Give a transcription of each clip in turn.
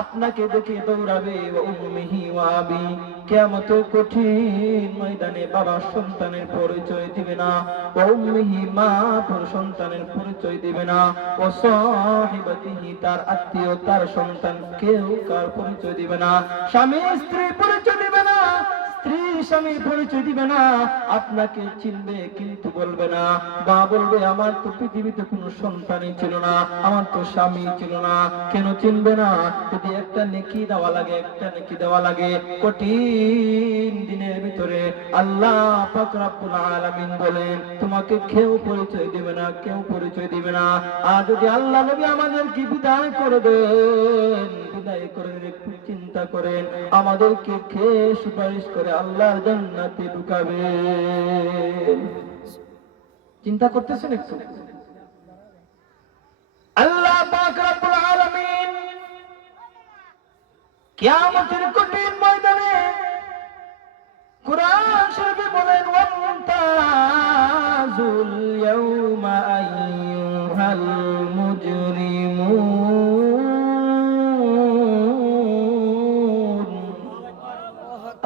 আপনাকে দেখে দৌড়াবে, ওয়া উম্মিহি ওয়া আবি, কিয়ামতের কঠিন ময়দানে বাবা সন্তানের পরিচয় দিবে না, ওয়া উম্মিহি মা সন্তানের পরিচয় দিবে না, ওয়া সাহিবাতিহি তার আত্মীয় তার সন্তান কেউ কার পরিচয় দিবে না, স্বামী স্ত্রী পরিচয় দিবে না, স্ত্রী স্বামী পরিচয় দিবে না, আপনাকে চিনবে কিন্তু বলবে না। মা বলবে আমার তো পৃথিবীতে কোনো সন্তানই ছিল না, আমার তো স্বামী ছিল না। কেন চিনবে না? যদি একটা নেকি দেওয়া লাগে, একটা নেকি দেওয়া লাগে, কঠিন দিনের ভিতরে আল্লাহ পাক রব্বুল আলামিন বলেন তোমাকে কেউ পরিচয় দিবে না, কেউ পরিচয় দিবে না। আর যদি আল্লাহ নবী আমাদেরকে বিদায় করে দেন, বিদায় করে দিলে একটু চিন্তা করেন আমাদেরকে কে সুপারিশ করে আল্লাহর জান্নাতে ঢুকাবে? চিন্তা করতেছেন একটু? আল্লাহ পাক রব্বুল আলামিন কিয়ামতের কঠিন ময়দানে কুরআন শরীফে বলেন ওয়ামতাজুল ইয়াউমা আইয়ুহাল মুজরিমুন।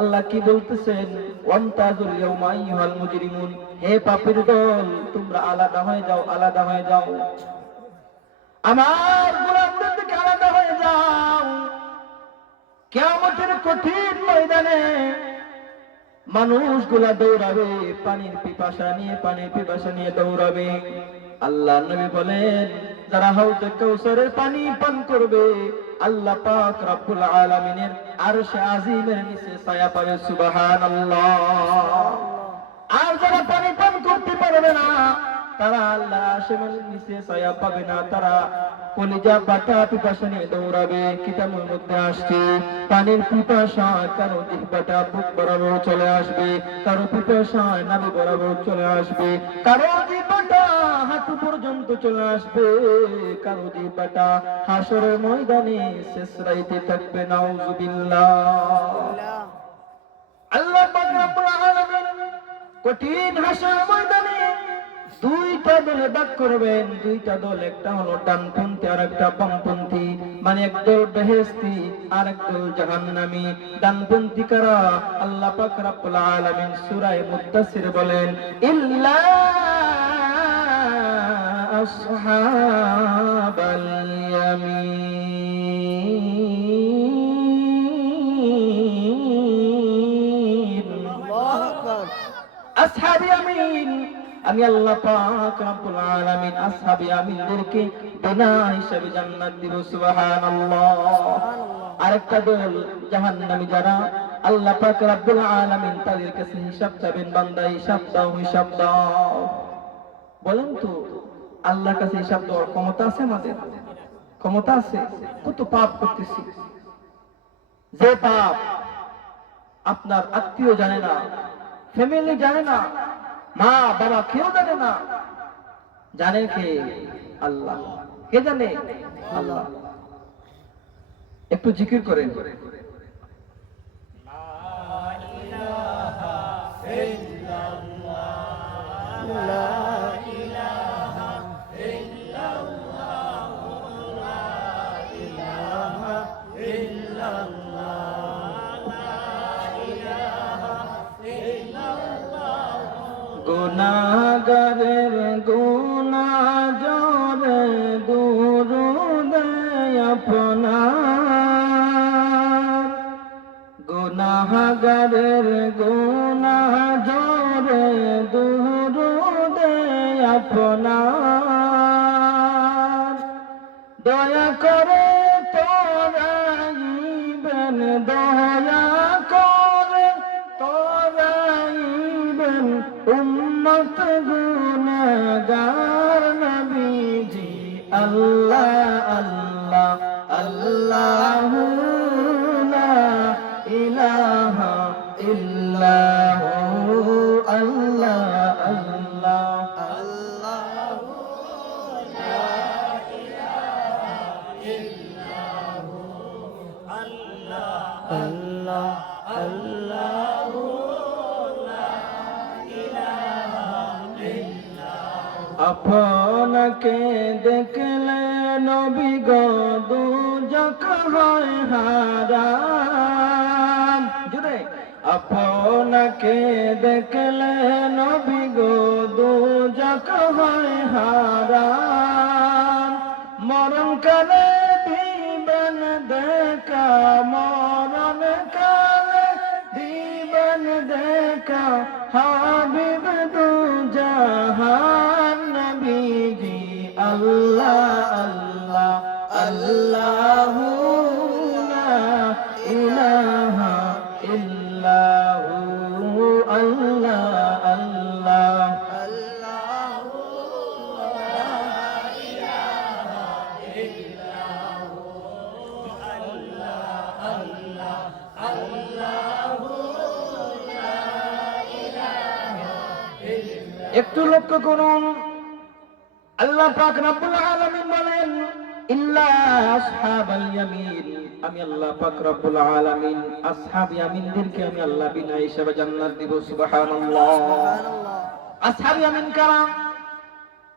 আল্লাহ কি বলতেছেন? ওয়ামতাজুল ইয়াউমা আইয়ুহাল মুজরিমুন, হে পাপীর দল তোমরা আলাদা হয়ে যাও, আলাদা হয়ে যাও, আমার গোলামদের থেকে আলাদা হয়ে যাও। কিয়ামতের কঠিন ময়দানে মানুষগুলা দৌড়াবে পানির পিপাসা নিয়ে, পানির পিপাসা নিয়ে দৌড়াবে। আল্লাহ নবী বলেন যারা হাউজে কাউসারের পানি পান করবে আল্লাহ পাক রব্বুল আলামিনের আরশে আজিমের নিচে ছায়া পাবে। সুবহানাল্লাহ। আর যারা পানি পান করতে পারবে না তারা আল্লাহ আরশের নিচে ছায়া পাবে না, তারা কলিজা বাটা পিপাসা নিয়ে দৌড়াবে। কিতাবের মধ্যে আসছে পানির পিপাসায় কারো জিহ্বাটা বুক বরাবর চলে আসবে, কারো পিপাসায় নাভি বরাবর চলে আসবে, কারো জিহ্বাটা হাঁটু পর্যন্ত চলে আসবে, কারো জিহ্বাটা হাসরের ময়দানে শেষরাইতে থাকবে। নাউযুবিল্লাহ। আল্লাহ পাক রব্বুল আলামিন কঠিন হাসরের ময়দানে দুইটা দলে ভাগ করবেন, দুইটা দল, একটা হলো ডানপন্থী আর একটা বামপন্থী, মানে একদল বেহেশতি আর একদল জাহান্নামী। ডানপন্থী কারা? আল্লাহ পাক রব্বুল আলামিন সূরা মুদ্দাসির বলেন ইল্লা আসহাবাল ইয়ামিন। আল্লাহু আকবার। আসহাবি ইয়ামিন, আমি আল্লাহ পাক রব্বুল আলামিন আসহাবি ইয়ামিনদেরকে বিনা হিসাবে জান্নাত দিব। সুবহানাল্লাহ। আরেকটা দল জাহান্নামী যারা আল্লাহ পাক রব্বুল আলামিন তাদের কাছে হিসাব চাবেন, বান্দা হিসাব দাও, হিসাব দাও। বলেন তো আল্লাহর কাছে হিসাব দেওয়ার ক্ষমতা আছে আমাদের? ক্ষমতা আছে? কত পাপ করতেছি, যে পাপ আপনার আত্মীয় জানে না, ফ্যামিলি জানে না, মা বাবা কেউ জানে না। জানে কে? আল্লাহ। কে জানে? আল্লাহ। একটু জিকির করেন। গুনাহগারের গুনাহ জরে দুরুদ আপনার, গুনাহগারের গুনাহ জরে দুরুদ আপনার, দয়া করে তোরাইবেন, দয়া করে তোরাইবেন উম্মত গুনাহগার নবীজি। আল্লাহ আল্লাহ আল্লাহু লা ইলাহা ইল্লাহু, আল্লাহ আল্লাহ আল্লাহু লা ইলাহা ইল্লাহু, আল্লাহ আল্লাহ আল্লাহু আপনাকে দেখলে নবী গো দু দুজক হয় হারাম। জুড়ে আপনাকে দেখলে নবী গো দুজক হয় হারাম। মরণ কালে দিবেন দেখা, মরণ কালে দিবেন দেখা, হাবিব দু জাহান নবীজি। আল্লাহ আল্লাহ আল্লাহু লা ইলাহা ইল্লাহু, আল্লাহ আল্লাহ একটু লক্ষ্য করুন, আল্লাহ পাক রব্বুল আলামিন বলেন ইল্লা আসহাবাল ইয়ামিন, আমি আল্লাহ পাক রব্বুল আলামিন আসহাব ইয়ামিনদেরকে আমি আল্লাহ বিনা হিসাবে জান্নাত দিব। সুবহানাল্লাহ। আসহাব ইয়ামিন কারা?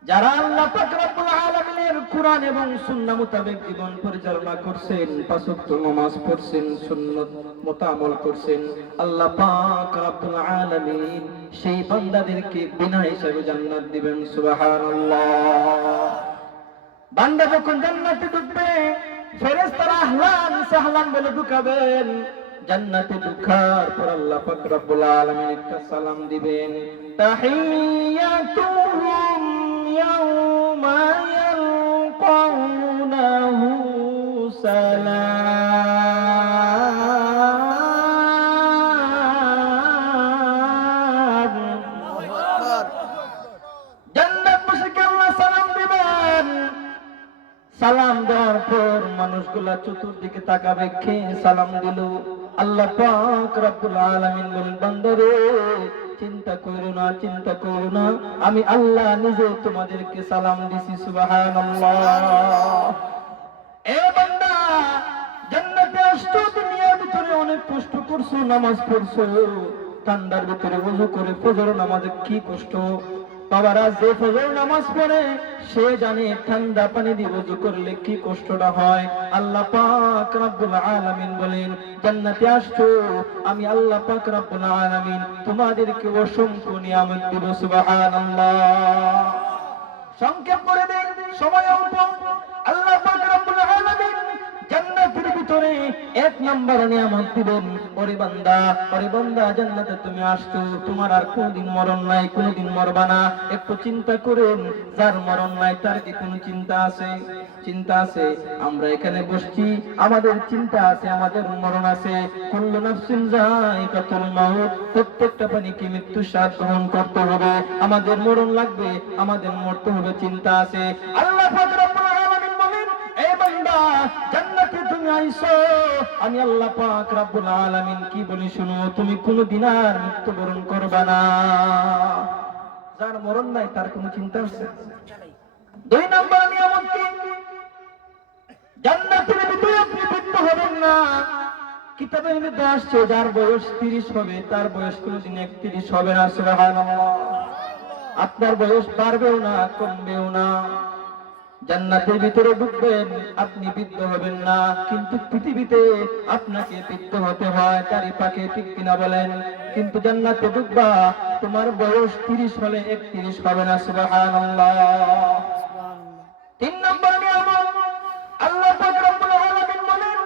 যারা আল্লাহ পাক রব্বুল আলামিনের কুরআন এবং সুন্নাহ মোতাবেক জীবন পরিচালনা করছেন, পাঁচ ওয়াক্ত নামাজ পড়ছেন, সুন্নাত মতো আমল করছেন, আল্লাহ পাক রব্বুল আলামিন সেই বান্দাদেরকে বিনা হিসাবে জান্নাত দিবেন। সুবহানাল্লাহ। বান্দা যখন জান্নাতে ঢুকবে, ফেরেশতারা আহলান সাহলান বলে ঢুকাবেন। জান্নাতে ঢুকার পর আল্লাহ পাক রব্বুল আলামিন একটা সালাম দিবেন, তাহিয়াতুহুম ইয়াউমা ইয়ালকাউনাহু সালাম। জান্নাতবাসীকে আল্লাহ সালাম দিবেন। সালাম দেওয়ার পর মানুষগুলা চতুর্দিকে তাকাবে, কে সালাম দিল? আল্লাহ পাক রব্বুল আলামিন বলেন, বান্দারে চিন্তা করো না, চিন্তা করো না, আমি আল্লাহ নিজে তোমাদেরকে সালাম দিছি। সুবহানাল্লাহ। এ বান্দা, জান্নাতে আসছো, দুনিয়ার ভিতরে অনেক কষ্ট করছো, নামাজ পড়ছো, ঠান্ডার ভিতরে ওযু করে ফজর নামাজে কি কষ্ট। বাবারা, যে ফজর নামাজ পড়ে সে জানে ঠান্ডা পানি দিয়ে ওযু করলে কি কষ্টটা হয়। আল্লাহ পাক রব্বুল আলামিন বলেন, জান্নাতে আসছো, আমি আল্লাহ পাক রব্বুল আলামিন তোমাদেরকে অসংখ্য নিয়ামত দেব। সুবহানাল্লাহ। সংক্ষেপ করে দেন, সময় অল্প। আল্লাহ পাক রব্বুল আলামিন জান্নাতের ভিতরে এক নম্বর নিয়ামত দিবেন, ওরে বান্দা, ওরে বান্দা, জান্নাতে তুমি আসছো, তোমার আর কোনদিন মরণ নাই, কোনদিন মরবা না। একটু চিন্তা করেন, যার মরণ নাই তার কি কোনো চিন্তা আছে? চিন্তা আছে। আমরা এখানে বসছি, আমাদের চিন্তা আছে, আমাদের মরণ আছে। কুল্লু নাফসিন যায়িকাতুল মাউত, প্রত্যেকটা প্রাণীকে মৃত্যু স্বাদ গ্রহণ করতে হবে, আমাদের মরণ লাগবে, আমাদের মরতে হবে, চিন্তা আছে। আল্লাহ পাক রব্বুল আলামিন বলেন, এই বান্দা, জান্নাতে তুমি আইছো, আমি আল্লাহ পাক রব্বুল আলামিন কি বলি শুনো, তুমি কোনদিন আর মৃত্যুবরণ করবে না। যার মরণ নাই তার কোনো চিন্তা আছে? দুই নম্বর নিয়ামত কি? জান্নাতের ভিতরে আপনি মৃত্যু হবেন না। কিতাবের মধ্যে আসছে, যার বয়স 30 হবে তার বয়স কোনদিন 31 হবে না। সুবহানাল্লাহ। আপনার বয়স বাড়বেও না, কমবেও না। জান্নাতের ভিতরে ঢুকবেন, আপনি বৃদ্ধ হবেন না, কিন্তু পৃথিবীতে আপনাকে বৃদ্ধ হতে হয়। চারিপাশে ঠিক কিনা বলেন? কিন্তু জান্নাতে ঢুকবা, তোমার বয়স 30 হলে 31 হবে না। সুবহানাল্লাহ। তিন নম্বর নিয়ামত, আল্লাহ পাক রব্বুল আলামিন বলেন,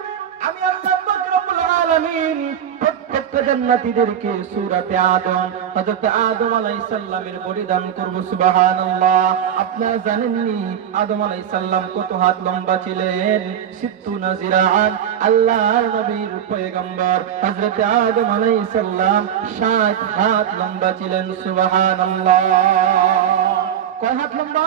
আমি আল্লাহ পাক রব্বুল আলামিন প্রত্যেকটা জান্নাতীদেরকে সূরাতে আদম, হযরত আদম আলাইহিস সালামের বলিদান করব। সুবহানাল্লাহ। আপনারা জানেননি আদম আলাইহিস সালাম কত হাত লম্বা ছিলেন? 60 জিরাআন। আল্লাহর নবীর পয়গম্বর হযরত আদম আলাইহিস সালাম 60 হাত লম্বা ছিলেন। সুবহানাল্লাহ। কয় হাত লম্বা?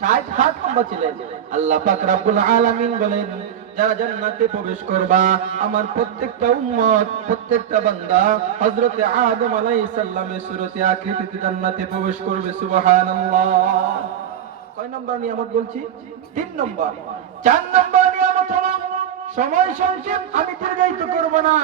60 হাত লম্বা ছিলেন। আল্লাহ পাক রব্বুল আলামিন বলেন, যারা জান্নাতে প্রবেশ করবা, আমার প্রত্যেকটা উম্মত, প্রত্যেকটা বান্দা হযরতে আদম আলাইহিস সালামের সুরতে আকৃতিতে জান্নাতে প্রবেশ করবে। সুবহানাল্লাহ। কয় নম্বর নিয়ামত বলছি? 3 নম্বর। 4 নম্বর নিয়ামত হলো সময় সংক্ষেপ, আমি দীর্ঘায়িত করব না,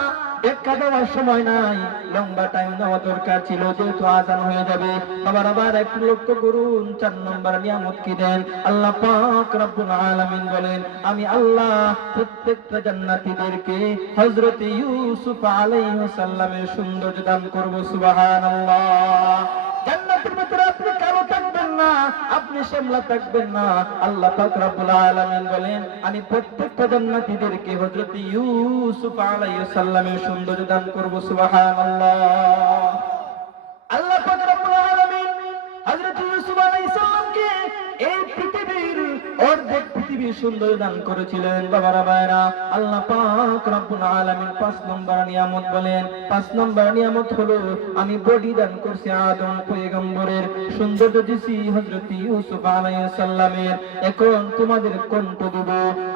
ব্যাখ্যা দেওয়ার সময় নাই, লম্বা টাইম দেওয়া দরকার ছিল, যেহেতু আজান হয়ে যাবে। আবার আবার একটু লক্ষ্য করুন, 4 নম্বর নিয়ামত কি দেন আল্লাহ পাক রব্বুল আলামিন বলেন, আমি আল্লাহ প্রত্যেকটা জান্নাতীদেরকে হযরত ইউসুফ আলাইহিস সালামের সৌন্দর্য দান করব। সুবহানাল্লাহ। জান্নাতের ভিতরে আপনি কালো থাকবেন না, আপনি শ্যামলা থাকবেন না। আল্লাহ পাক রব্বুল আলামিন বলেন, আমি প্রত্যেকটা জান্নাতীদেরকে হযরত ইউসুফ আলাইহিস সালামের সৌন্দর্য দান করব। সুবহানাল্লাহ। আল্লাহ পাক রব্বুল আলামিন হযরত ইউসুফ আলাইহিস সালামকে এই পৃথিবীর অর্ধেক পৃথিবীর সৌন্দর্য দান করেছিলেন। বাবারা ভাইরা, আল্লাহ পাক রব্বুল আলামিন 5 নম্বর নিয়ামত বলেন। 5 নম্বর নিয়ামত হলো, আমি বডি দান করছি আদম পয়গম্বরের, সৌন্দর্য দিছি হযরত ইউসুফ আলাইহিস সালামের। এখন তোমাদের কণ্ঠ দেব।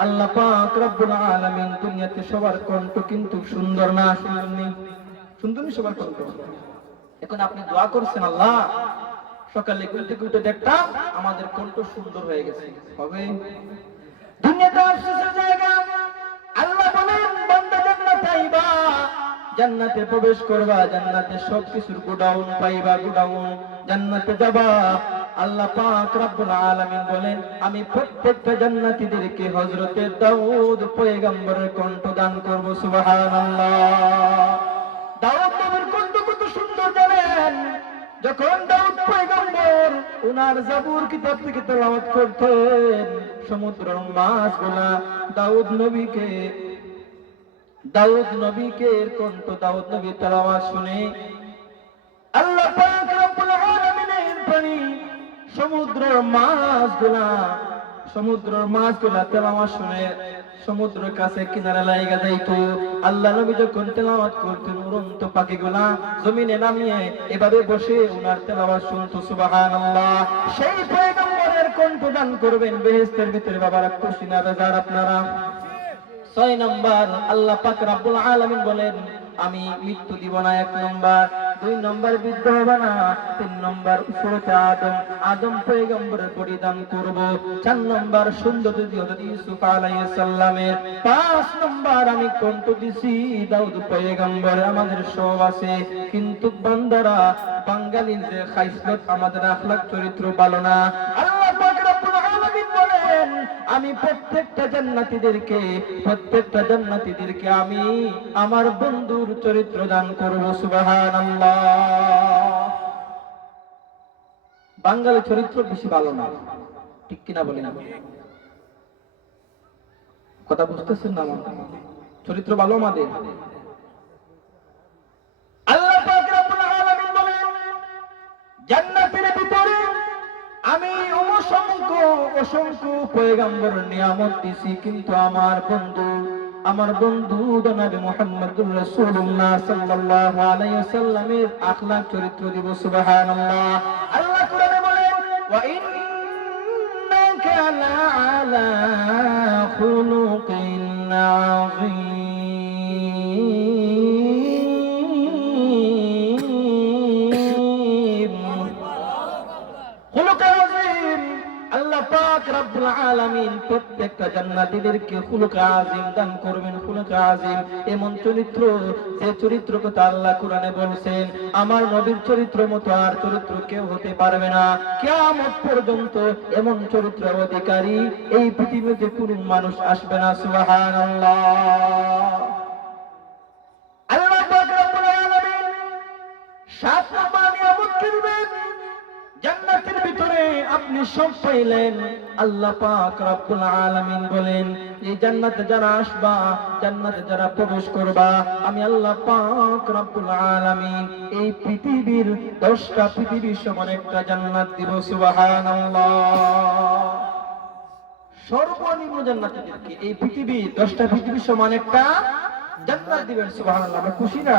আল্লাহ পাক রব্বুল আলামিন দুনিয়াতে সবার কণ্ঠ কিন্তু সুন্দর না, সুন্দর নেই, সুন্দর নেই সবার কণ্ঠ। এখন আপনি দোয়া করছেন, আল্লাহ সকালে ঘুম থেকে উঠে দেখতাম আমাদের কণ্ঠ সুন্দর হয়ে গেছে, হবে? দুনিয়াতে আফসোসের জায়গা। আল্লাহ বলেন, বান্দা জান্নাতে আইবা, জান্নাতে প্রবেশ করবা, জান্নাতে সবকিছুর গোডাউন পাইবা, গোডাউন, জান্নাতে যাবা। আল্লাহ পাক রব্বুল আলামিন বলেন, আমি প্রত্যেকটা জান্নাতীদেরকে হযরতে দাউদ পয়গম্বরের কণ্ঠ দান করব। সুবহানাল্লাহ। দাউদ নবীর কণ্ঠ কত সুন্দর জানেন? যখন দাউদ পয়গম্বর উনার জাবুর কিতাব থেকে তেলাওয়াত করতেন, সমুদ্রের মাছগুলা দাউদ নবীকে কণ্ঠ, দাউদ নবী তেলাওয়াত শুনে আল্লাহ পাক রব্বুল আলামিনের পানি সমুদ্রের মাছগুলা তেলাওয়াত শুনে সমুদ্রের কাছে কিনারে লাইগা যাইতো। আল্লাহ নবী যখন তেলাওয়াত করতেন, উড়ন্ত পাখিগুলা জমিনে নামিয়ে এভাবে বসে উনার তেলাওয়াত শুনতো। সুবহানাল্লাহ। সেই পয়গম্বরের কণ্ঠ দান করবেন বেহেশতের ভিতরে। বাবারা খুশি না বেজার আপনারা? 6 নম্বর, আল্লাহ পাক রব্বুল আলামিন বলেন, আমি মৃত্যু দিব না, 1 নম্বর। 2 নম্বর বৃদ্ধ হবে না। 3 নম্বর উপরতে আদম পয়গম্বরের বডি দান করব। 4 নম্বর সুন্দর হযরত ইউসুফ আলাইহিস সালামের। 5 নম্বর আমি কণ্ঠ দিছি দাউদ পয়গম্বর। আমাদের সব আছে, কিন্তু বান্দারা, বাঙালির যে খাইসলত, আমাদের আখলাক চরিত্র ভালো না। আল্লাহ পাক রব্বুল আলামিন বলেন, আমি প্রত্যেকটা জান্নাতীদেরকে আমি আমার বন্ধুর চরিত্র দান করব। সুবহানাল্লাহ। বাঙালি চরিত্র বেশি ভালো না, ঠিক কিনা বলেন? কথা বুঝতেছেন না? চরিত্র ভালো আমাদের। আল্লাহ পাক রব্বুল আলামিন বলেন, জান্নাতের ভিতরে আমি অসংখ্য পয়গম্বরের নিয়ামত দিছি, কিন্তু আমার বন্ধু জনাবে মুহাম্মদুর রাসূলুল্লাহ সাল্লাল্লাহু আলাইহি ওয়াসাল্লামের আখলাক চরিত্র দিব। সুবহানাল্লাহ। আল্লাহ কোরআনে বলেন, ওয়া ইন্নাকা লাআলা খুলুকিন আযীম। আল্লাহ পাক রব্বুল আলামিন প্রত্যেকটা জান্নাতীদেরকে খুলুক আযীম দান করবেন। খুলুক আযীম এমন চরিত্র, যে চরিত্র কথা আল্লাহ কোরআনে বলছেন, আমার নবীর চরিত্র মতো আর চরিত্র কেউ হতে পারবে না। কিয়ামত পর্যন্ত এমন চরিত্রের অধিকারী এই পৃথিবীতে কোনো মানুষ আসবে না। সুবহানাল্লাহ। আল্লাহ পাক রব্বুল আলামিন 7 নম্বর নিয়ামত দিবেন। জান্নাতের ভিতরে আপনি সব পাইলেন। আল্লাহ পাক রব্বুল আলামিন বলেন, এই জান্নাতে যারা আসবা, জান্নাতে যারা প্রবেশ করবা, আমি আল্লাহ পাক রব্বুল আলামিন এই পৃথিবীর 10টা পৃথিবীর সমান একটা জান্নাত দিব। সুবহানাল্লাহ। সর্বনিম্ন জান্নাতীদেরকে এই পৃথিবী 10টা পৃথিবীর সমান একটা জান্নাত দিবেন। সুবহানাল্লাহ। আমরা খুশি না?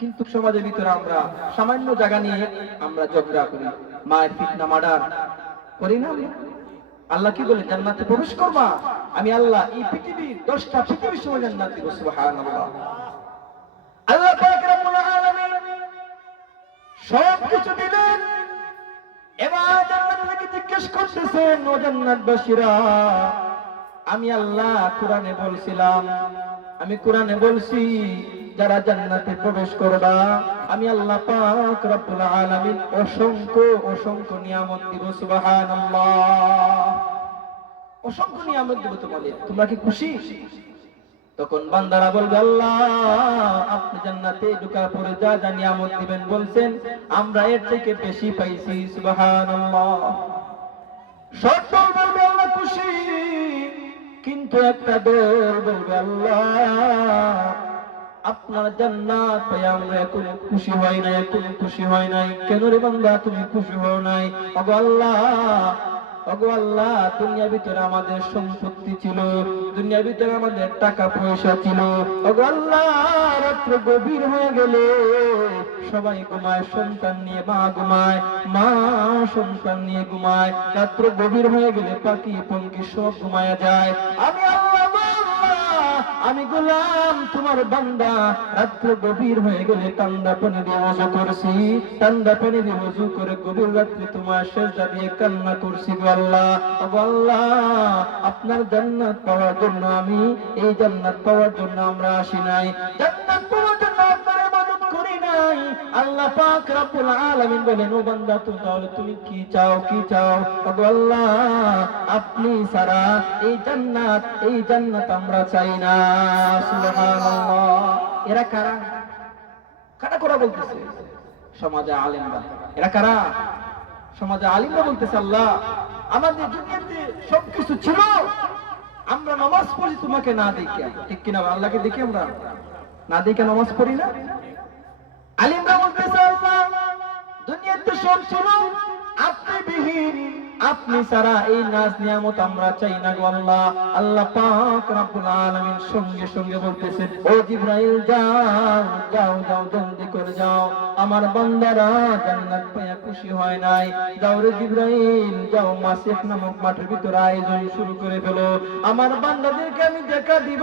কিন্তু সমাজের ভিতরে আমরা সামান্য জায়গা নিয়ে আমরা ঝগড়া করি, মায়ের ফিতনা মার্ডার করি না? আল্লাহ কি বলে, জান্নাতে প্রবেশ করবা, আমি আল্লাহ এই পৃথিবীর 10টা পৃথিবীর সমান জান্নাত দিব। সুবহানাল্লাহ। আল্লাহ পাক রব্বুল আলামিন সব কিছু দিলেন। এবার জান্নাত থেকে জিজ্ঞেস করতেছেন, ও জান্নাতবাসীরা, আমি আল্লাহ কোরআনে বলছিলাম, আমি কোরআনে বলছি যারা জান্নাতে প্রবেশ করবা আমি আল্লাহ পাক রব্বুল আলামিন অসংখ্য অসংখ্য নিয়ামত দিব। সুবহানাল্লাহ, অসংখ্য নিয়ামত দিব তোমাদের। তোমরা কি খুশি? তখন বান্দারা বলবে আল্লাহ আপনি জান্নাতে ঢোকার পরে যা যা নিয়ামত দিবেন বলছেন আমরা এর থেকে বেশি পাইছি। সুবহানাল্লাহ। সব বলবে আল্লাহ খুশি, কিন্তু একটা দল বলবে আল্লাহ আপনার জান্নাত পেয়ে আমরা কোনো খুশি হয় নাই, কোনো খুশি হয় নাই। কেন রে বান্দা তুমি খুশি হও নাই? ওগো আল্লাহ, ওগো আল্লাহ, দুনিয়ার ভিতরে আমাদের সম্পত্তি ছিল, দুনিয়ার ভিতরে আমাদের টাকা পয়সা ছিল। ওগো আল্লাহ, রাত্র গভীর হয়ে গেলে সবাই ঘুমায়, সন্তান নিয়ে মা ঘুমায়, মা সন্তান নিয়ে ঘুমায়। রাত্র গভীর হয়ে গেলে পাখি পঙ্কি সব ঘুমায়া যায়। আমি আল্লাহ, আমি গোলাম তোমার বান্দা, রাত্র গভীর হয়ে গেলে ঠান্ডা পানি দিয়ে ওযু করছি, ঠান্ডা পানি দিয়ে ওযু করে গভীর রাত্রে তোমার সেজদা দিয়ে কান্না করছি। গো আল্লাহ, ওগো আল্লাহ, আপনার জান্নাত পাওয়ার জন্য আমি, এই জান্নাত পাওয়ার জন্য আমরা আসি নাই, জান্নাত পাওয়ার জন্য আপনার ইবাদত করি নাই। আল্লাহ পাক রব্বুল আলামিন বলেন ও বান্দা তুমি তাহলে তুমি কি চাও, কি চাও? ওগো আল্লাহ আপনি ছাড়া এই জান্নাত, এই জান্নাত আমরা চাই না। সুবহানাল্লাহ। এরা কারা? কারা কারা বলতেছে? সমাজে আলেমরা। এরা কারা? সমাজে আলেমরা বলতেছে আল্লাহ আমাদের দুনিয়াতে সবকিছু ছিল, আমরা নামাজ পড়ি তোমাকে না দেখে। ঠিক কিনা? আল্লাহকে দেখি আমরা না দেখে নামাজ পড়ি না। আলেমরা বলতেছে আল্লাহ দুনিয়াতে সব ছিল, আপনি বিহীন, আপনি ছাড়া এই নাজ নিয়ামত আমরা চাই না। গো আল্লাহ, আল্লাহ পাক রব্বুল আলামিন সঙ্গে সঙ্গে বলতেছেন ও জিবরাইল যাও যাও যাও, জলদি করে যাও, আমার বান্দারা জান্নাত পেয়ে খুশি হয় নাই। যাও রে জিবরাইল যাও, মাসিহ নামক মাঠের ভিতরে আয়োজন শুরু করে ফেলো, আমার বান্দাদেরকে আমি দেখা দিব।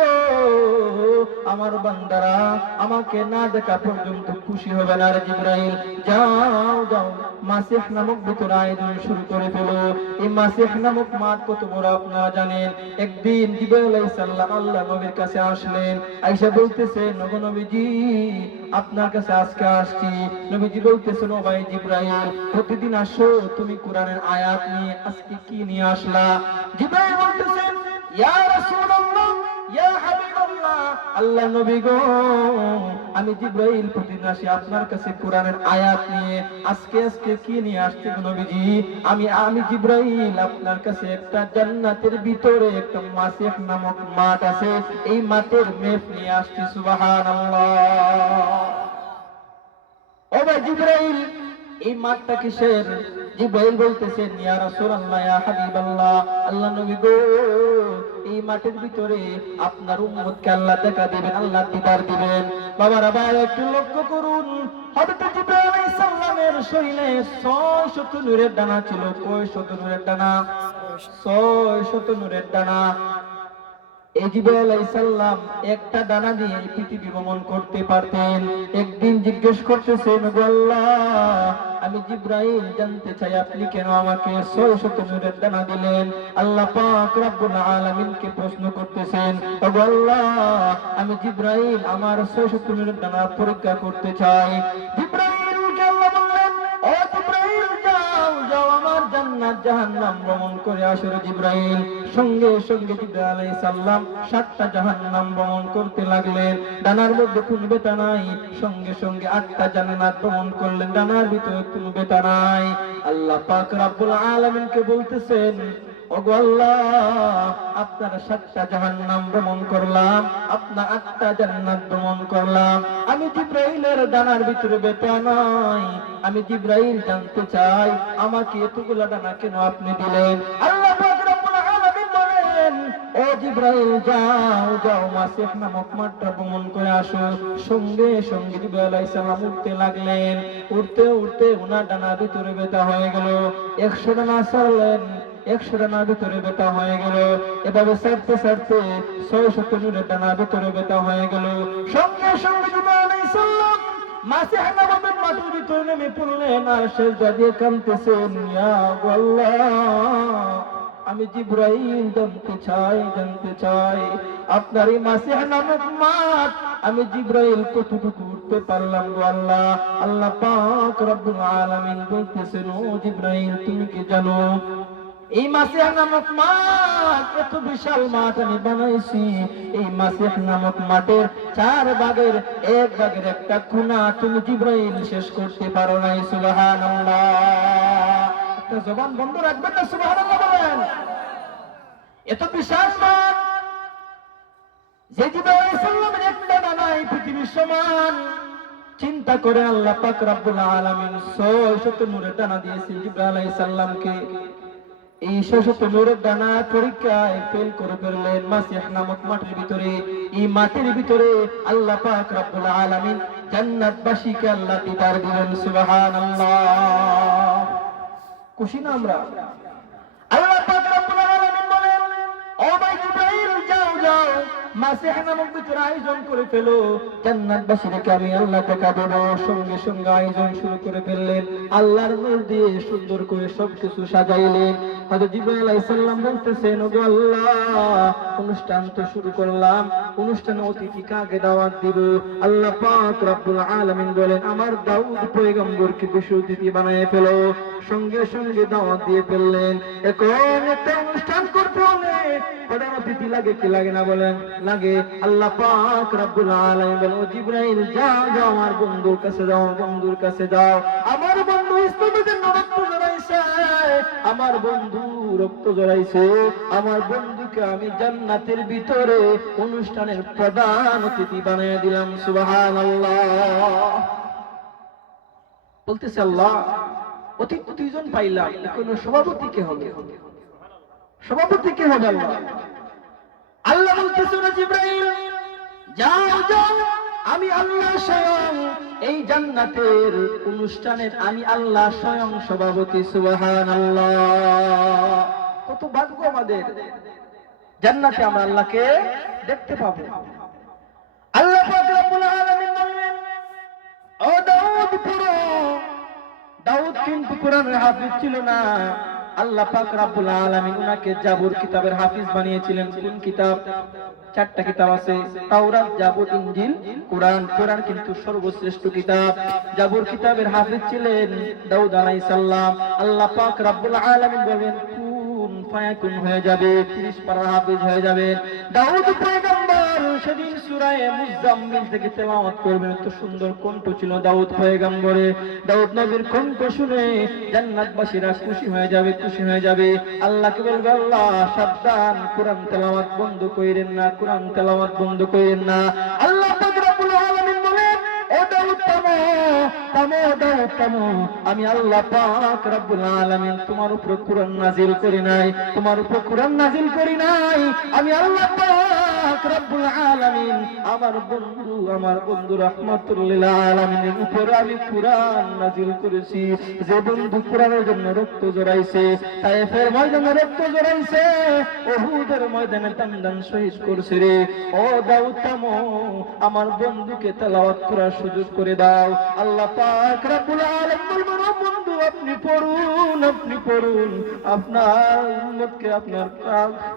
আমার বান্দারা আমাকে না দেখা পর্যন্ত খুশি হবে না। রে জিবরাইল যাও যাও, মাসিহ নামক ভিতরে আয়োজন শুরু করে ফেলো। এই মাসিহ নামক মাঠ কত বড় আপনারা জানেন। একদিন জিবরাইল আলাইহিস সালাম আল্লাহ নবীর কাছে আসলেন, আয়েশা বলতেছেন নবী নবীজি আপনার কাছে আজকে আসছি। নবীজি বলতেছেন ও ভাই জিবরাইল প্রতিদিন আসো তুমি কোরআনের আয়াত নিয়ে, আজকে কি নিয়ে আসলা? জিবরাইল বলতেছেন ইয়া রাসূলুল্লাহ ইয়া হাবিবাল্লাহ, আল্লাহ নবী গো আমি জিবরাইল প্রতিদিন আসি আপনার কাছে কোরআনের আয়াত নিয়ে, আজকে আজকে কি নিয়ে আসছে গো নবীজি? আমি জিবরাইল আপনার কাছে একটা জান্নাতের ভিতরে একটা মাসিহ নামক মাঠ আছে, এই মাঠের মেপ নিয়ে আসছি। সুবহানাল্লাহ। ও ভাই জিবরাইল এই মাঠটা কিসের? জিবরাইল বলতেছেন ইয়া রাসূলুল্লাহ ইয়া হাবিবাল্লাহ, আল্লাহ নবী গো এই মাঠের ভিতরে আপনার উম্মতকে আল্লাহ দেখা দিবেন, আল্লাহ দিদার দিবেন। বাবারা ভাই একটু লক্ষ্য করুন, হযরত জিবরাইল আলাইহিস সালামের শরীরে 600 নূরের দানা ছিল। কয় শত নূরের দানা? 600 নূরের দানা। এই জিবরাইল আলাইহিস সালাম একটা দানা দিয়ে পৃথিবী ভ্রমণ করতে পারতেন। একদিন জিজ্ঞেস করতেছেন গো আল্লাহ আমি জিবরাইল জানতে চাই আপনি কেন আমাকে 600 নূরের দানা দিলেন? আল্লাহ পাক রব্বুল আলামিনকে প্রশ্ন করতেছেন ও গো আল্লাহ আমি জিবরাইল আমার 600 নূরের দানা পরীক্ষা করতে চাই। জিবরাইলকে আল্লাহ বললেন ও জিবরাইল যাও যাও, আমার জান্নাত জাহান্নাম ভ্রমণ করে আসো। জিবরাইল সঙ্গে সঙ্গে জিবরাইল আলাইহিস সালাম 7টা জাহান্নাম ভ্রমণ করতে লাগলেন। ডানার মধ্যে কোনো বেতা নাই, সঙ্গে সঙ্গে 8টা জান্নাত ভ্রমণ করলেন, ডানার ভিতরে কোনো বেতা নাই। আল্লাহ পাক রব্বুল আলামিনকে বলতেছেন ওগো আল্লাহ আপনার 7টা জাহান্নাম ভ্রমণ করলাম, আপনার 8টা জান্নাত ভ্রমণ করলাম, আমি জিবরাইলের ডানার ভিতরে বেতা নাই। আমি জিবরাইল জানতে চাই আমাকে এতগুলা ডানা কেন আপনি দিলেন? আল্লাহ পাক রব্বুল আলামিন বলেন ও জিবরাইল যাও যাও, মাসিহ নামক মাঠটা ভ্রমণ করে আসো। সঙ্গে সঙ্গে জিবরাইল আলাইহিস সালাম উঠতে লাগলেন। উঠতে উঠতে ওনার ডানার ভিতরে বেতা হয়ে গেল। 100 ডানা ছাড়লেন, 100 ডানার ভিতরে বেতা হয়ে গেল। এভাবে ছাড়তে ছাড়তে 600 নূরের ডানার ভিতরে বেতা হয়ে গেল। সঙ্গে সঙ্গে জিবরাইল আলাইহিস সালাম মাসিহ নামক মাঠের ভিতরে নেমে পড়লেন আর সেজদা দিয়ে কাঁদতেছেন ইয়া আল্লাহ আমি জিবরাইল জানতে চাই আপনার এই মাসিহ নামক মাঠ আমি জিবরাইল কতটুকু উঠতে পারলাম গো আল্লাহ। আল্লাহ পাক রব্বুল আলামিন বলতেছেন, ও জিবরাইল তুমি কি জানো এই মাসিহ নামক মাঠ এত বিশাল মাঠ আমি বানাইছি, এই মাসিহ নামক মাঠের 4 ভাগের 1 ভাগের একটা কোণা তুমি জিবরাইল শেষ করতে পারো নাই। সুবহানাল্লাহ। একটা জবান বন্ধ রাখবেন না, সুবহানাল্লাহ বলেন। এত বিশাল মাঠ যে জিবরাইল আলাইহিস সালামের একটা ডানা এই পৃথিবীর সমান। চিন্তা করে আল্লাহ পাক রব্বুল আলামিন 600 নূরের ডানা দিয়েছে জিবরাইল আলাইহিস সালামকে। এই 600 নূরের ডানা পরীক্ষায় ফেল করে ফেললেন মাসিহ নামক মাঠের ভিতরে। এই মাঠের ভিতরে আল্লাহ পাক রব্বুল আলামিন জান্নাতবাসীকে আল্লাহ দিদার দিলেন। সুবহানাল্লাহ। খুশি না আমরা? আল্লাহ পাক রব্বুল আলামিন বলেন, ও ভাই জিবরাইল যাও মাসিহ নামক ভিতরে আয়োজন করে ফেলো, জান্নাতবাসীকে আমি আল্লাহ দেখা দেব। সঙ্গে সঙ্গে আয়োজন শুরু করে ফেললেন। আল্লাহর নূর দিয়ে সুন্দর করে সবকিছু সাজাইলেন। হযরত জিবরাইল আলাইহিস সালাম বলতেছেন, ওগো আল্লাহ অনুষ্ঠান তো শুরু করলাম, অনুষ্ঠানে অতিথি কাকে দাওয়াত দিব? আল্লাহ পাক রব্বুল আলামিন বলেন, আমার দাউদ পয়গম্বরকে বেশি অতিথি বানায় ফেলো। সঙ্গে সঙ্গে দাওয়াত দিয়ে ফেললেন। এখন একটা অনুষ্ঠান করতে হলে প্রধান অতিথি লাগে কি লাগে না বলেন? লাগে। আল্লাহ পাক রব্বুল আলামিন বলেন, ও জিবরাইল যাও আমার বন্ধুর কাছে যাও, বন্ধুর কাছে যাও। আমার বন্ধু ইসলামের জন্য রক্ত জড়াইছে, আমার বন্ধু রক্ত জড়াইছে। আমার বন্ধুকে আমি জান্নাতের ভিতরে অনুষ্ঠানের প্রধান অতিথি বানিয়ে দিলাম। সুবহানাল্লাহ। বলতেছে আল্লাহ অতিথি 2 জন পাইলাম, এখন সভাপতি কে হবে? সভাপতি কে হবে? আল্লাহ বলতেছে, জিবরাইল যাও আমি আল্লাহ স্বয়ং এই জান্নাতের অনুষ্ঠানের আমি আল্লাহ স্বয়ং সভাপতি। সুবহানাল্লাহ। কত ভাগ্য আমাদের, জান্নাতে আমরা আল্লাহকে দেখতে পাবো। আল্লাহ পাক রব্বুল আলামিন বলেন, ও দাউদ পড়ো। দাউদ কিন্তু কোরআনের হাফেজ ছিল না। আল্লাহ পাক রব্বুল আলামিন উনাকে জাবুর কিতাবের হাফেজ বানিয়েছিলেন। কোন কিতাব? 4টা কিতাব আছে, তাওরাত, জাবুর, ইনজিল, কোরআন। কোরআন কিন্তু সর্বশ্রেষ্ঠ কিতাব। জাবুর কিতাবের হাফেজ ছিলেন দাউদ আলাইহিস সালাম। আল্লাহ পাক রব্বুল আলামিন বলেন, কুন ফায়াকুন হয়ে যাবে, 30 পারা হাফেজ হয়ে যাবে। দাউদ পয়গম্বর সেদিন সূরা মুজাম্মিল থেকে তেলাওয়াত করবেন। এত সুন্দর কণ্ঠ ছিল দাউদ পয়গম্বরে। দাউদ নবীর কণ্ঠ শুনে জান্নাতবাসীরা খুশি হয়ে যাবে, খুশি হয়ে যাবে। আল্লাহকে বলবে, আল্লাহ সাবধান, কোরআন তেলাওয়াত বন্ধ কইরেন না, কোরআন তেলাওয়াত বন্ধ কইরেন না। আল্লাহ পাক রব্বুল আলামিন বলেন, ও দাউদ থামো, দাউদ থামো। আমি আল্লাহ পাক রব্বুল আলামিন তোমার উপর কোরআন নাজিল করি নাই, তোমার উপর কোরআন নাজিল করি নাই। আমি আল্লাহ পাক রব্বুল আলামিন আমার বন্ধু রাহমাতুল লিল আলামিনের উপর আমি কোরআন নাজিল করেছি। যে বন্ধু কোরআনের জন্য রক্ত জড়াইছে, তায়েফের ময়দানে রক্ত জড়াইছে, উহুদের ময়দানে দান শহীদ করছে রে। ও দাউদ থামো, আমার বন্ধুকে তেলাওয়াত করার সুযোগ করে দাও। আল্লাহ পাক রব্বুল আলামিন বলবেন, ও বন্ধু আপনি পড়ুন, আপনি পড়ুন, আপনার উম্মতকে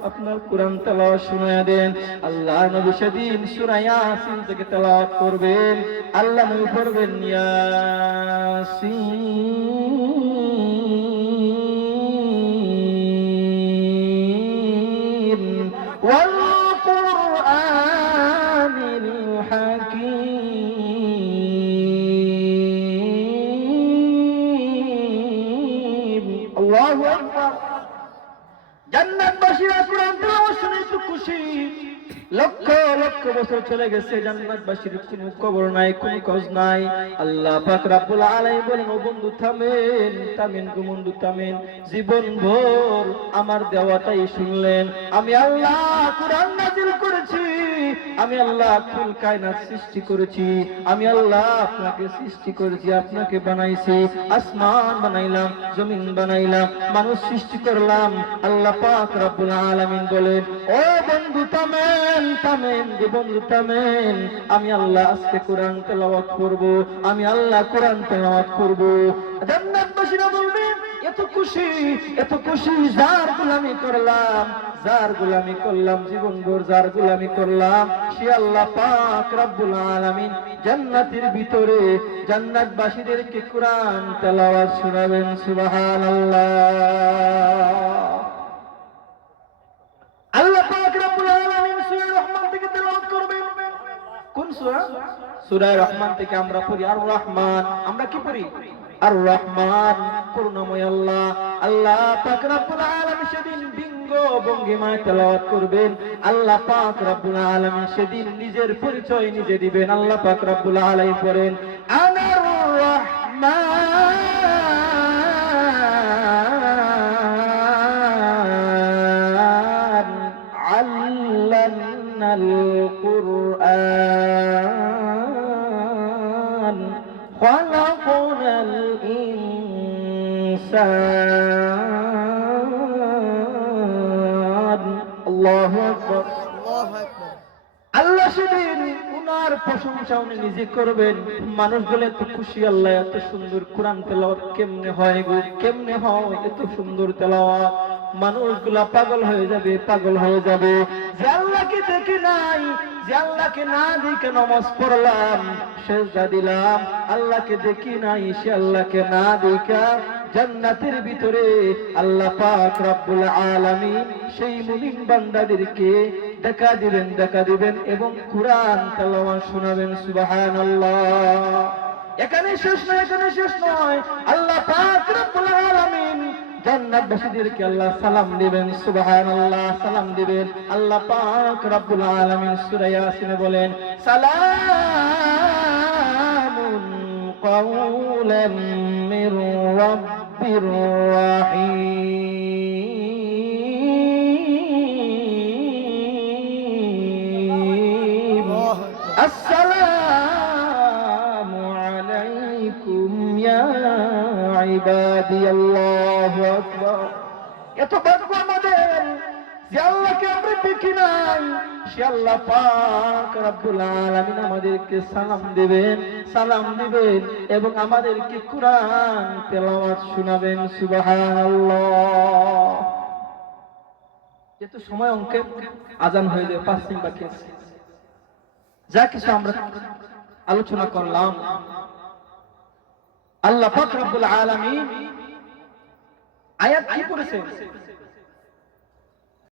আপনার কোরআন তেলাওয়াত শোনায়া দেন। আল্লাহ নবী সেদিন সূরা ইয়াসিন থেকে তেলাওয়াত করবেন। আল্লাহ নবী পড়বেন, ইয়াসিন ওয়াল কুরআনিল হাকীম। আল্লাহু আকবার। জান্নাতবাসীরা কোরআন তেলাওয়াত শুনে তো খুশি। লক্ষ লক্ষ বছর চলে গেছে, জান্নাতবাসীর কোনো খবর নাই, কোনো খোঁজ নাই। আল্লাহ পাক রব্বুল আলামিন বলেন, ও বন্ধু থামেন গো বন্ধু থামেন। জীবন ভর আমার দেওয়াটাই শুনলেন। আমি আল্লাহ কোরআন নাযিল করেছি, আমি আল্লাহ কুল কায়নাত সৃষ্টি করেছি, আমি আল্লাহ আপনাকে সৃষ্টি করেছি, আপনাকে বানাইছি। আসমান বানাইলাম, জমিন বানাইলাম, মানুষ সৃষ্টি করলাম। আল্লাহ পাক রব্বুল আলামিন বলেন, ও বন্ধু থামেন যে বন্ধু থামেন। আমি আল্লাহ আজকে কোরআন তেলাওয়াত করব, আমি আল্লাহ কোরআন তেলাওয়াত করব। জান্নাতবাসীরা বলবে, এত খুশি যার গোলামি করলাম জীবনভর যার গোলামি করলাম সে আল্লাহ পাক রব্বুল আলামিন জান্নাতের ভিতরে জান্নাতবাসীদেরকে কোরআন তেলাওয়াত শোনাবেন সুবহানাল্লাহ। আল্লাহ পাক রব্বুল আলামিন সূরা রহমান থেকে তেলাওয়াত করবেন। কোন সূরা? সূরা রহমান থেকে আমরা পড়ি আর রহমান। আমরা কি পড়ি? আর রহমান, করুণাময় আল্লাহ। আল্লাহ পাক রব্বুল আলামিন সেদিন বিঙ্গ ভঙ্গিমায় তেলাওয়াত করবেন। আল্লাহ পাক রব্বুল আলামিন সেদিন নিজের পরিচয় নিজে দিবেন। আল্লাহ পাক রব্বুল আলামিন পড়েন আনার রহমান আল্লামাল কুরআন খালাকাল ইনসান। আল্লাহু আকবার। আল্লাহ সেদিন উনার প্রশংসা উনি নিজে করবেন। মানুষগুলো এত খুশি, আল্লাহ এত সুন্দর কোরআন তেলাওয়াত কেমনে হয় গো, কেমনে হয় এত সুন্দর তেলাওয়াত। মানুষগুলা পাগল হয়ে যাবে যে আল্লাহকে দেখি নাই, যে আল্লাহকে না দেখে নামাজ পড়লাম, সেজদা দিলাম, আল্লাহকে দেখি নাই, সে আল্লাহকে না দেখা জান্নাতের ভিতরে আল্লাহ পাক রব্বুল আলামিন সেই মুমিন বান্দাদেরকে দেখা দিবেন এবং কোরআন তেলাওয়াত শোনাবেন সুবহানাল্লাহ। এখানে শেষ নয়, আল্লাহ পাক রব্বুল আলামিন জান্নাতবাসীদেরকে আল্লাহ সালাম দিবেন সুবহানাল্লাহ, সালাম দিবেন। আল্লাহ পাক রব্বুল আলামিন সূরা ইয়াসিনে বলেন সালামুন কাওলাম মির রাব্বির রাহিম। আসসালামু আলাইকুম ইয়া ইবাদি। আল্লাহু আকবার। এত ভাগ্য আমাদের যে আল্লাহকে আমরা দেখি নাই, সে আল্লাহ পাক রব্বুল আলামিন আমাদেরকে সালাম দিবেন এবং আমাদেরকে কোরআন তেলাওয়াত শোনাবেন সুবহানাল্লাহ। যেহেতু সময় অঙ্কে আজান হয়ে যায়, 5 মিনিট বাকি আছে। যা কিছু আমরা আলোচনা করলাম, আল্লাহ পাক রব্বুল আলামিন আয়াত কি করেছেন?